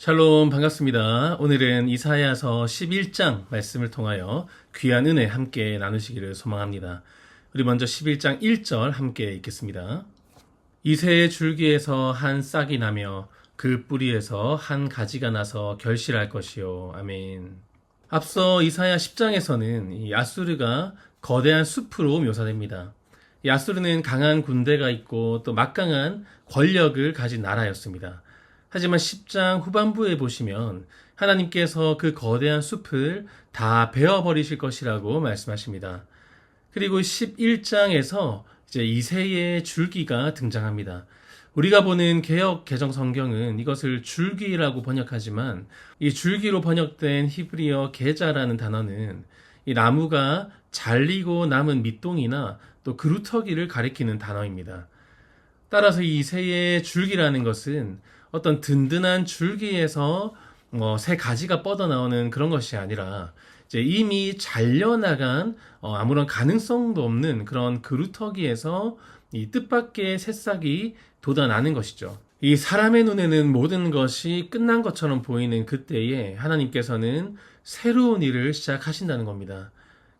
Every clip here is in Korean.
샬롬 반갑습니다. 오늘은 이사야서 11장 말씀을 통하여 귀한 은혜 함께 나누시기를 소망합니다. 우리 먼저 11장 1절 함께 읽겠습니다. 이새의 줄기에서 한 싹이 나며 그 뿌리에서 한 가지가 나서 결실할 것이요. 아멘. 앞서 이사야 10장에서는 이 아수르가 거대한 숲으로 묘사됩니다. 이 아수르는 강한 군대가 있고 또 막강한 권력을 가진 나라였습니다. 하지만 10장 후반부에 보시면 하나님께서 그 거대한 숲을 다 베어버리실 것이라고 말씀하십니다. 그리고 11장에서 이제 이새의 줄기가 등장합니다. 우리가 보는 개역 개정 성경은 이것을 줄기라고 번역하지만 이 줄기로 번역된 히브리어 게자라는 단어는 이 나무가 잘리고 남은 밑동이나 또 그루터기를 가리키는 단어입니다. 따라서 이 이새의 줄기라는 것은 어떤 든든한 줄기에서 새 가지가 뻗어나오는 그런 것이 아니라 이제 이미 잘려나간 아무런 가능성도 없는 그런 그루터기에서 이 뜻밖의 새싹이 돋아나는 것이죠. 이 사람의 눈에는 모든 것이 끝난 것처럼 보이는 그때에 하나님께서는 새로운 일을 시작하신다는 겁니다.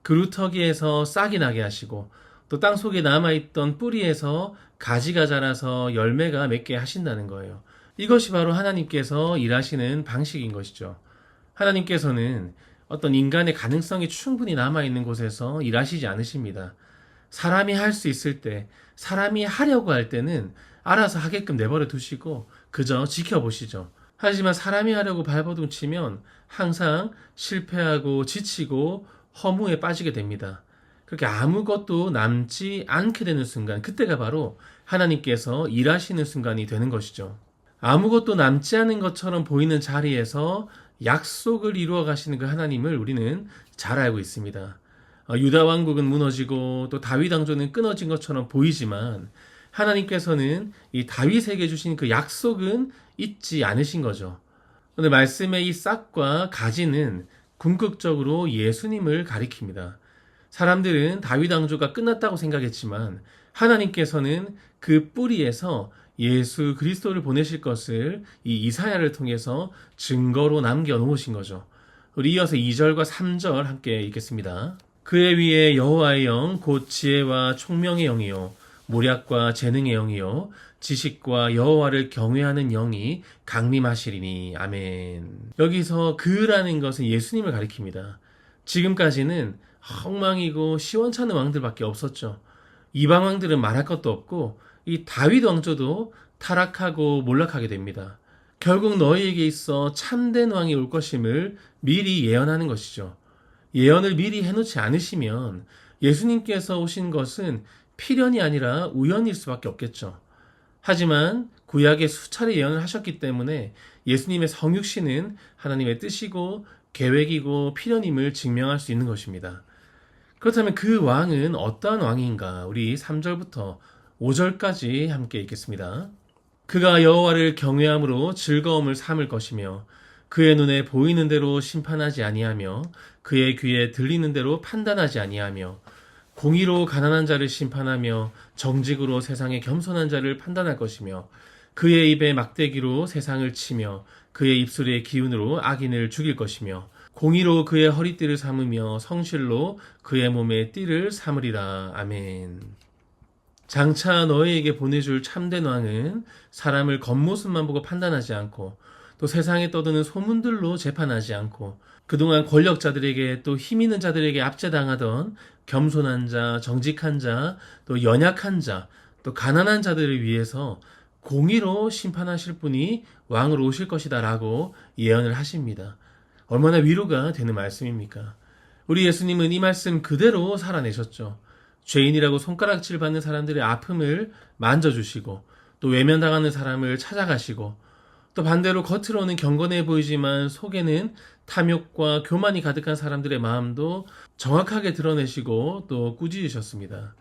그루터기에서 싹이 나게 하시고 또 땅속에 남아있던 뿌리에서 가지가 자라서 열매가 맺게 하신다는 거예요. 이것이 바로 하나님께서 일하시는 방식인 것이죠. 하나님께서는 어떤 인간의 가능성이 충분히 남아있는 곳에서 일하시지 않으십니다. 사람이 할 수 있을 때, 사람이 하려고 할 때는 알아서 하게끔 내버려 두시고 그저 지켜보시죠. 하지만 사람이 하려고 발버둥치면 항상 실패하고 지치고 허무에 빠지게 됩니다. 그렇게 아무것도 남지 않게 되는 순간, 그때가 바로 하나님께서 일하시는 순간이 되는 것이죠. 아무것도 남지 않은 것처럼 보이는 자리에서 약속을 이루어 가시는 그 하나님을 우리는 잘 알고 있습니다. 유다 왕국은 무너지고 또 다윗 왕조는 끊어진 것처럼 보이지만 하나님께서는 이 다윗에게 주신 그 약속은 잊지 않으신 거죠. 오늘 말씀의 이 싹과 가지는 궁극적으로 예수님을 가리킵니다. 사람들은 다윗 왕조가 끝났다고 생각했지만 하나님께서는 그 뿌리에서 예수 그리스도를 보내실 것을 이 이사야를 통해서 증거로 남겨놓으신 거죠. 우리 이어서 2절과 3절 함께 읽겠습니다. 그의 위에 여호와의 영 곧 지혜와 총명의 영이요 모략과 재능의 영이요 지식과 여호와를 경외하는 영이 강림하시리니 아멘. 여기서 그라는 것은 예수님을 가리킵니다. 지금까지는 엉망이고 시원찮은 왕들밖에 없었죠. 이방 왕들은 말할 것도 없고 이 다윗 왕조도 타락하고 몰락하게 됩니다. 결국 너희에게 있어 참된 왕이 올 것임을 미리 예언하는 것이죠. 예언을 미리 해놓지 않으시면 예수님께서 오신 것은 필연이 아니라 우연일 수밖에 없겠죠. 하지만 구약에 수차례 예언을 하셨기 때문에 예수님의 성육신은 하나님의 뜻이고 계획이고 필연임을 증명할 수 있는 것입니다. 그렇다면 그 왕은 어떠한 왕인가? 우리 3절부터 5절까지 함께 읽겠습니다. 그가 여호와를 경외함으로 즐거움을 삼을 것이며 그의 눈에 보이는 대로 심판하지 아니하며 그의 귀에 들리는 대로 판단하지 아니하며 공의로 가난한 자를 심판하며 정직으로 세상의 겸손한 자를 판단할 것이며 그의 입에 막대기로 세상을 치며 그의 입술의 기운으로 악인을 죽일 것이며 공의로 그의 허리띠를 삼으며 성실로 그의 몸에 띠를 삼으리라. 아멘. 장차 너희에게 보내줄 참된 왕은 사람을 겉모습만 보고 판단하지 않고 또 세상에 떠드는 소문들로 재판하지 않고 그동안 권력자들에게 또 힘 있는 자들에게 압제당하던 겸손한 자, 정직한 자, 또 연약한 자, 또 가난한 자들을 위해서 공의로 심판하실 분이 왕으로 오실 것이다 라고 예언을 하십니다. 얼마나 위로가 되는 말씀입니까? 우리 예수님은 이 말씀 그대로 살아내셨죠. 죄인이라고 손가락질 받는 사람들의 아픔을 만져주시고 또 외면당하는 사람을 찾아가시고 또 반대로 겉으로는 경건해 보이지만 속에는 탐욕과 교만이 가득한 사람들의 마음도 정확하게 드러내시고 또 꾸짖으셨습니다.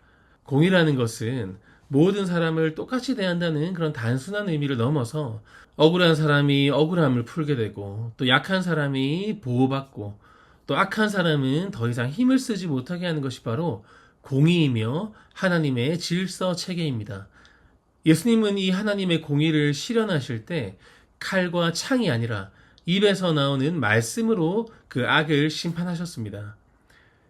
공의라는 것은 모든 사람을 똑같이 대한다는 그런 단순한 의미를 넘어서 억울한 사람이 억울함을 풀게 되고 또 약한 사람이 보호받고 또 악한 사람은 더 이상 힘을 쓰지 못하게 하는 것이 바로 공의이며 하나님의 질서 체계입니다. 예수님은 이 하나님의 공의를 실현하실 때 칼과 창이 아니라 입에서 나오는 말씀으로 그 악을 심판하셨습니다.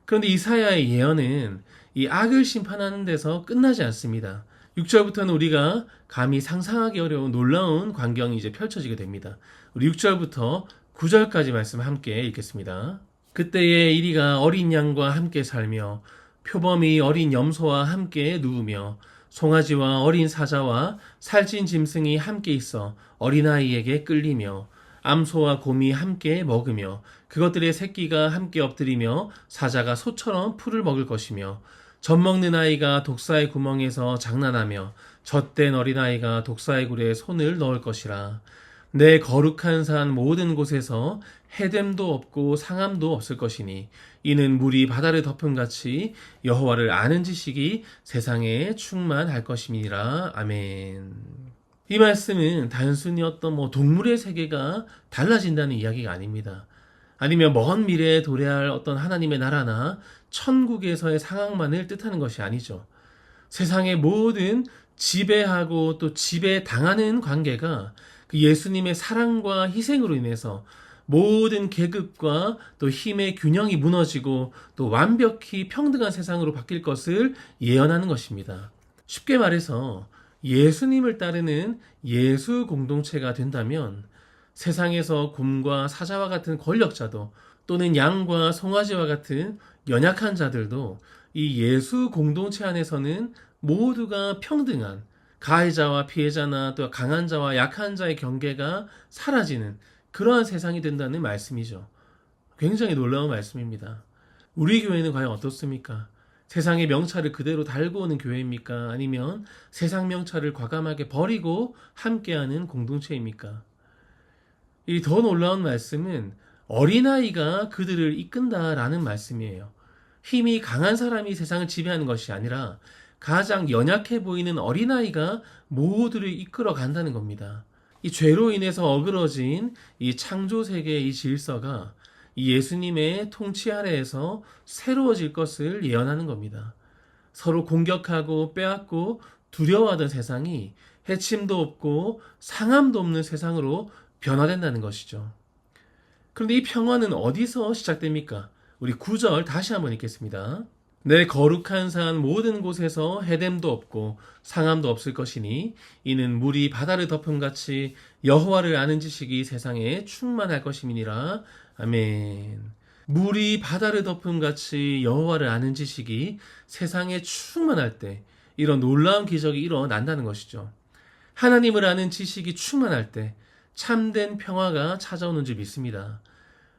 그런데 이사야의 예언은 이 악을 심판하는 데서 끝나지 않습니다. 6절부터는 우리가 감히 상상하기 어려운 놀라운 광경이 이제 펼쳐지게 됩니다. 우리 6절부터 9절까지 말씀 함께 읽겠습니다. 그때에 이리가 어린 양과 함께 살며 표범이 어린 염소와 함께 누우며 송아지와 어린 사자와 살찐 짐승이 함께 있어 어린아이에게 끌리며 암소와 곰이 함께 먹으며 그것들의 새끼가 함께 엎드리며 사자가 소처럼 풀을 먹을 것이며 젖 먹는 아이가 독사의 구멍에서 장난하며 젖된 어린아이가 독사의 굴에 손을 넣을 것이라. 내 거룩한 산 모든 곳에서 해됨도 없고 상함도 없을 것이니 이는 물이 바다를 덮음같이 여호와를 아는 지식이 세상에 충만할 것임이니라. 아멘. 이 말씀은 단순히 어떤 동물의 세계가 달라진다는 이야기가 아닙니다. 아니면 먼 미래에 도래할 어떤 하나님의 나라나 천국에서의 상황만을 뜻하는 것이 아니죠. 세상의 모든 지배하고 또 지배당하는 관계가 그 예수님의 사랑과 희생으로 인해서 모든 계급과 또 힘의 균형이 무너지고 또 완벽히 평등한 세상으로 바뀔 것을 예언하는 것입니다. 쉽게 말해서 예수님을 따르는 예수 공동체가 된다면 세상에서 곰과 사자와 같은 권력자도 또는 양과 송아지와 같은 연약한 자들도 이 예수 공동체 안에서는 모두가 평등한 가해자와 피해자나 또 강한 자와 약한 자의 경계가 사라지는 그러한 세상이 된다는 말씀이죠. 굉장히 놀라운 말씀입니다. 우리 교회는 과연 어떻습니까? 세상의 명찰을 그대로 달고 오는 교회입니까? 아니면 세상 명찰을 과감하게 버리고 함께하는 공동체입니까? 이 더 놀라운 말씀은 어린아이가 그들을 이끈다라는 말씀이에요. 힘이 강한 사람이 세상을 지배하는 것이 아니라 가장 연약해 보이는 어린아이가 모두를 이끌어 간다는 겁니다. 이 죄로 인해서 어그러진 이 창조 세계의 이 질서가 이 예수님의 통치 아래에서 새로워질 것을 예언하는 겁니다. 서로 공격하고 빼앗고 두려워하던 세상이 해침도 없고 상함도 없는 세상으로 변화된다는 것이죠. 그런데 이 평화는 어디서 시작됩니까? 우리 9절 다시 한번 읽겠습니다. 내 거룩한 산 모든 곳에서 해됨도 없고 상함도 없을 것이니 이는 물이 바다를 덮음같이 여호와를 아는 지식이 세상에 충만할 것임이니라. 아멘. 물이 바다를 덮음같이 여호와를 아는 지식이 세상에 충만할 때 이런 놀라운 기적이 일어난다는 것이죠. 하나님을 아는 지식이 충만할 때 참된 평화가 찾아오는 줄 믿습니다.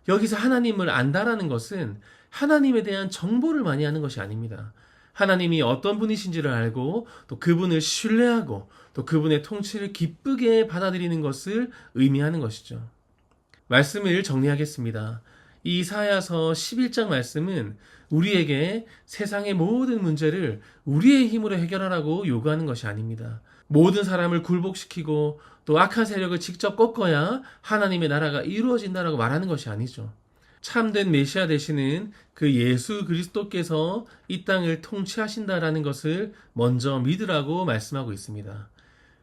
여기서 하나님을 안다라는 것은 하나님에 대한 정보를 많이 하는 것이 아닙니다. 하나님이 어떤 분이신지를 알고 또 그분을 신뢰하고 또 그분의 통치를 기쁘게 받아들이는 것을 의미하는 것이죠. 말씀을 정리하겠습니다. 이사야서 11장 말씀은 우리에게 세상의 모든 문제를 우리의 힘으로 해결하라고 요구하는 것이 아닙니다. 모든 사람을 굴복시키고 또 악한 세력을 직접 꺾어야 하나님의 나라가 이루어진다라고 말하는 것이 아니죠. 참된 메시아 되시는 그 예수 그리스도께서 이 땅을 통치하신다라는 것을 먼저 믿으라고 말씀하고 있습니다.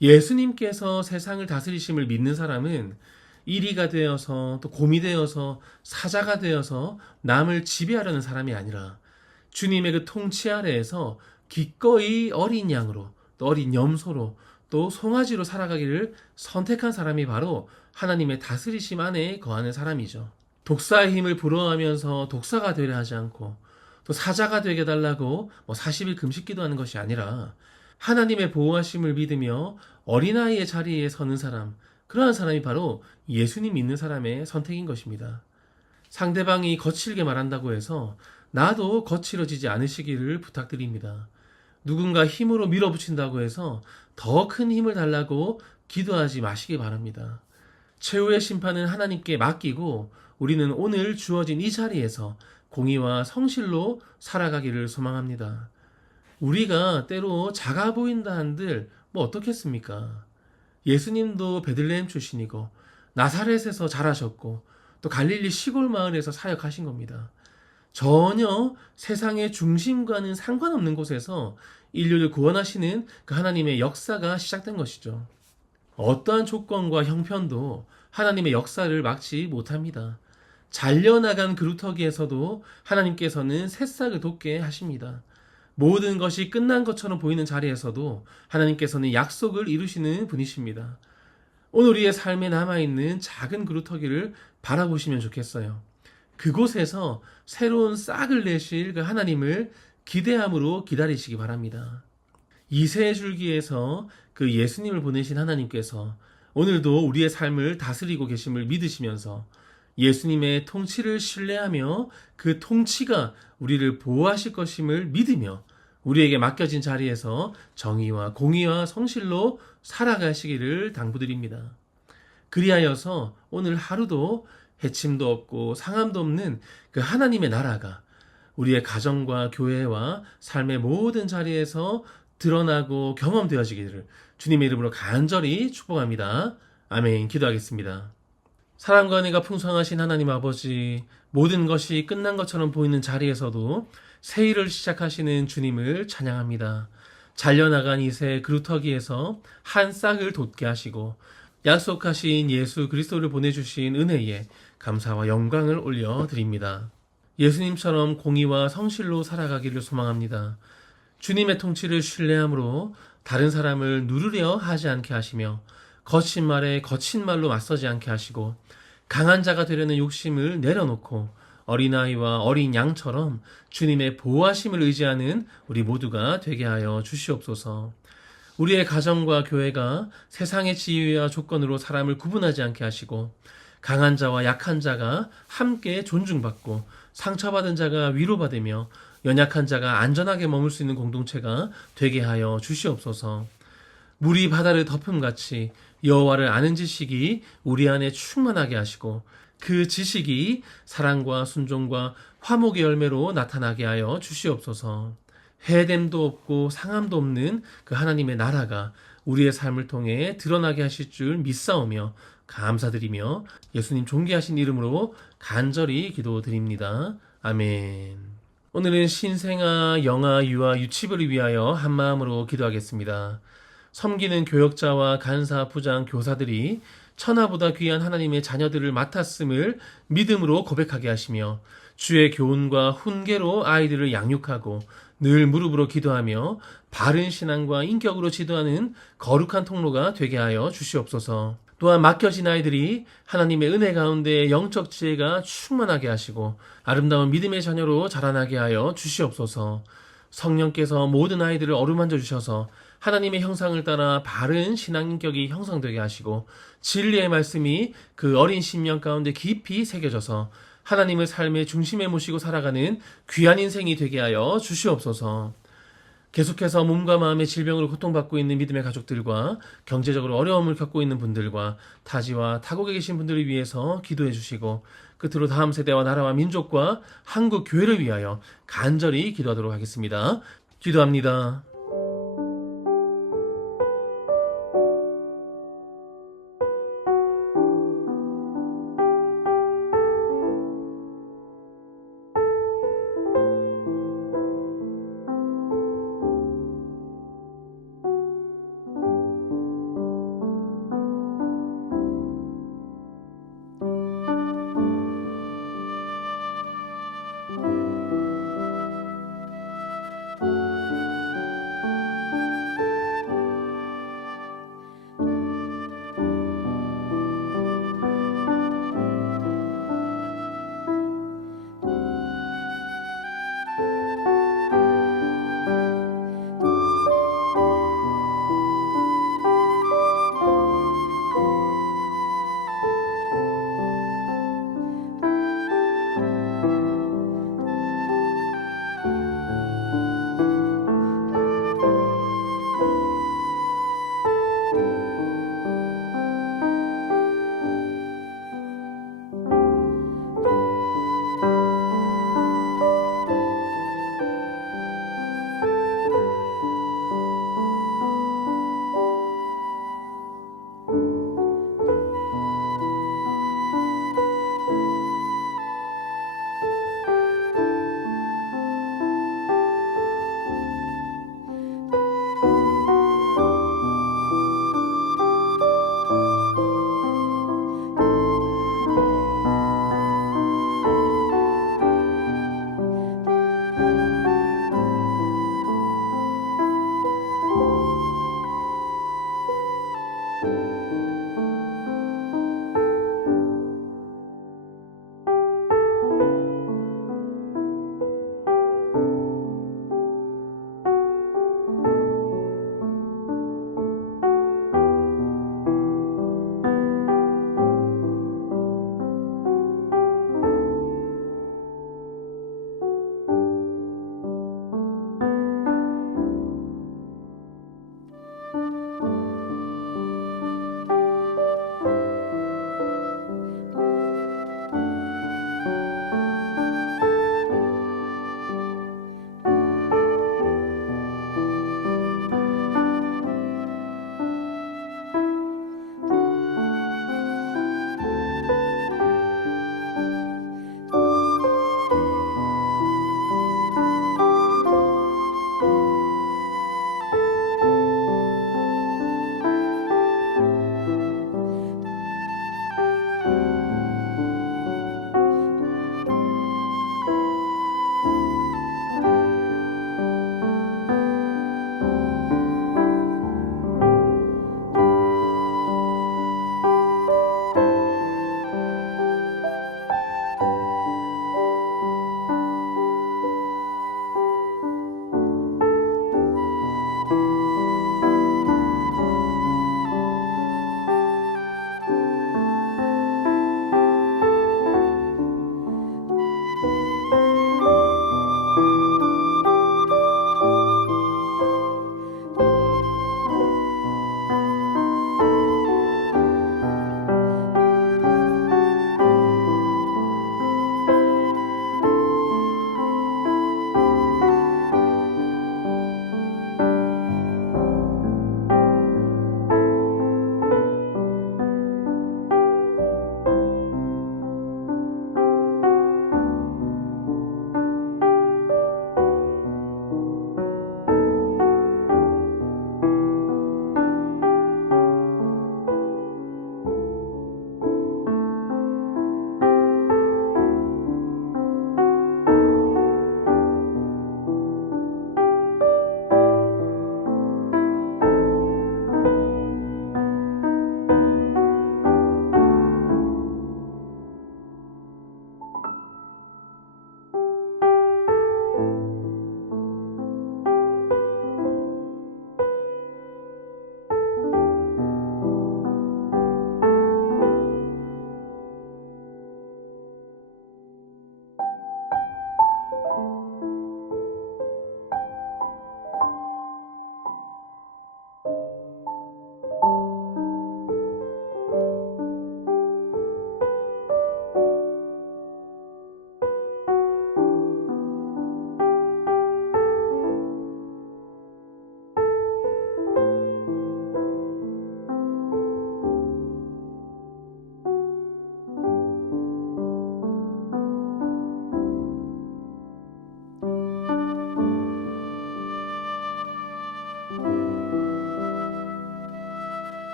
예수님께서 세상을 다스리심을 믿는 사람은 이리가 되어서 또 곰이 되어서 사자가 되어서 남을 지배하려는 사람이 아니라 주님의 그 통치 아래에서 기꺼이 어린 양으로 또 어린 염소로 또 송아지로 살아가기를 선택한 사람이 바로 하나님의 다스리심 안에 거하는 사람이죠. 독사의 힘을 부러워하면서 독사가 되려 하지 않고 또 사자가 되게 달라고 40일 금식 기도하는 것이 아니라 하나님의 보호하심을 믿으며 어린아이의 자리에 서는 사람, 그러한 사람이 바로 예수님 믿는 사람의 선택인 것입니다. 상대방이 거칠게 말한다고 해서 나도 거칠어지지 않으시기를 부탁드립니다. 누군가 힘으로 밀어붙인다고 해서 더 큰 힘을 달라고 기도하지 마시기 바랍니다. 최후의 심판은 하나님께 맡기고 우리는 오늘 주어진 이 자리에서 공의와 성실로 살아가기를 소망합니다. 우리가 때로 작아 보인다 한들 어떻겠습니까? 예수님도 베들레헴 출신이고 나사렛에서 자라셨고 또 갈릴리 시골 마을에서 사역하신 겁니다. 전혀 세상의 중심과는 상관없는 곳에서 인류를 구원하시는 그 하나님의 역사가 시작된 것이죠. 어떠한 조건과 형편도 하나님의 역사를 막지 못합니다. 잘려나간 그루터기에서도 하나님께서는 새싹을 돋게 하십니다. 모든 것이 끝난 것처럼 보이는 자리에서도 하나님께서는 약속을 이루시는 분이십니다. 오늘 우리의 삶에 남아있는 작은 그루터기를 바라보시면 좋겠어요. 그곳에서 새로운 싹을 내실 그 하나님을 기대함으로 기다리시기 바랍니다. 이세 줄기에서 그 예수님을 보내신 하나님께서 오늘도 우리의 삶을 다스리고 계심을 믿으시면서 예수님의 통치를 신뢰하며 그 통치가 우리를 보호하실 것임을 믿으며 우리에게 맡겨진 자리에서 정의와 공의와 성실로 살아가시기를 당부드립니다. 그리하여서 오늘 하루도 해침도 없고 상함도 없는 그 하나님의 나라가 우리의 가정과 교회와 삶의 모든 자리에서 드러나고 경험되어지기를 주님의 이름으로 간절히 축복합니다. 아멘. 기도하겠습니다. 사랑과 은혜가 풍성하신 하나님 아버지, 모든 것이 끝난 것처럼 보이는 자리에서도 새 일을 시작하시는 주님을 찬양합니다. 잘려나간 이새 그루터기에서 한 싹을 돋게 하시고 약속하신 예수 그리스도를 보내주신 은혜에 감사와 영광을 올려드립니다. 예수님처럼 공의와 성실로 살아가기를 소망합니다. 주님의 통치를 신뢰함으로 다른 사람을 누르려 하지 않게 하시며 거친 말에 거친 말로 맞서지 않게 하시고 강한 자가 되려는 욕심을 내려놓고 어린아이와 어린 양처럼 주님의 보호하심을 의지하는 우리 모두가 되게 하여 주시옵소서. 우리의 가정과 교회가 세상의 지위와 조건으로 사람을 구분하지 않게 하시고 강한 자와 약한 자가 함께 존중받고 상처받은 자가 위로받으며 연약한 자가 안전하게 머물 수 있는 공동체가 되게 하여 주시옵소서. 물이 바다를 덮음같이 여호와를 아는 지식이 우리 안에 충만하게 하시고 그 지식이 사랑과 순종과 화목의 열매로 나타나게 하여 주시옵소서. 해됨도 없고 상함도 없는 그 하나님의 나라가 우리의 삶을 통해 드러나게 하실 줄 믿사오며 감사드리며 예수님 존귀하신 이름으로 간절히 기도드립니다. 아멘. 오늘은 신생아, 영아, 유아, 유치부를 위하여 한마음으로 기도하겠습니다. 섬기는 교역자와 간사, 부장, 교사들이 천하보다 귀한 하나님의 자녀들을 맡았음을 믿음으로 고백하게 하시며 주의 교훈과 훈계로 아이들을 양육하고 늘 무릎으로 기도하며 바른 신앙과 인격으로 지도하는 거룩한 통로가 되게 하여 주시옵소서. 또한 맡겨진 아이들이 하나님의 은혜 가운데 영적 지혜가 충만하게 하시고 아름다운 믿음의 자녀로 자라나게 하여 주시옵소서. 성령께서 모든 아이들을 어루만져 주셔서 하나님의 형상을 따라 바른 신앙 인격이 형성되게 하시고 진리의 말씀이 그 어린 심령 가운데 깊이 새겨져서 하나님을 삶의 중심에 모시고 살아가는 귀한 인생이 되게 하여 주시옵소서. 계속해서 몸과 마음의 질병으로 고통받고 있는 믿음의 가족들과 경제적으로 어려움을 겪고 있는 분들과 타지와 타국에 계신 분들을 위해서 기도해 주시고 끝으로 다음 세대와 나라와 민족과 한국 교회를 위하여 간절히 기도하도록 하겠습니다. 기도합니다.